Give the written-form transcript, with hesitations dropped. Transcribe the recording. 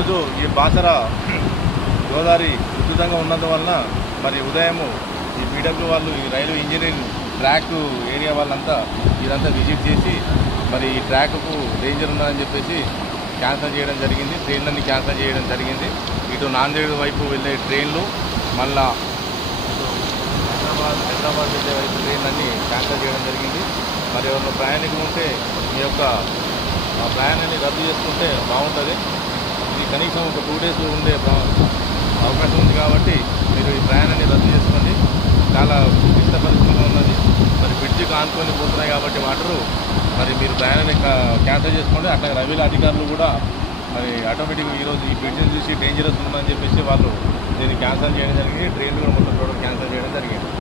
ఈరోజు ఈ బాసర గోదావరి ఉధృతంగా ఉన్నందువలన మరి ఉదయము ఈ పీడబ్ల్యూ వాళ్ళు ఈ రైల్వే ఇంజనీరింగ్ ట్రాక్ ఏరియా వాళ్ళంతా ఇదంతా విజిట్ చేసి మరి ఈ ట్రాక్కు డేంజర్ ఉన్నదని చెప్పేసి క్యాన్సిల్ చేయడం జరిగింది. ట్రైన్లన్నీ క్యాన్సిల్ చేయడం జరిగింది. ఇటు నాందేడ్ వైపు వెళ్ళే ట్రైన్లు మళ్ళా హైదరాబాద్ వెళ్ళే వైపు ట్రైన్లన్నీ క్యాన్సిల్ చేయడం జరిగింది. మరి ఎవరైనా ప్రయాణికులు ఉంటే మీ యొక్క ప్రయాణాన్ని రద్దు చేసుకుంటే బాగుంటుంది. ఇది కనీసం ఒక 2 days ఉండే అవకాశం ఉంది కాబట్టి మీరు ఈ ప్రయాణాన్ని రద్దు చేసుకోండి. చాలా క్లిష్ట పరిస్థితిగా ఉన్నది. మరి బ్రిడ్జికి ఆనుకొని పోతున్నాయి కాబట్టి వాటరు మరి మీరు ప్రయాణాన్ని క్యాన్సిల్ చేసుకోండి. అట్లా రైల్వే అధికారులు కూడా మరి ఆటోమేటిక్గా ఈరోజు ఈ బ్రిడ్జిని చూసి డేంజరస్ ఉందని చెప్పేసి వాళ్ళు దీన్ని క్యాన్సిల్ చేయడం జరిగింది. ట్రైన్లు కూడా మొత్తం టోటల్ క్యాన్సిల్ చేయడం జరిగింది.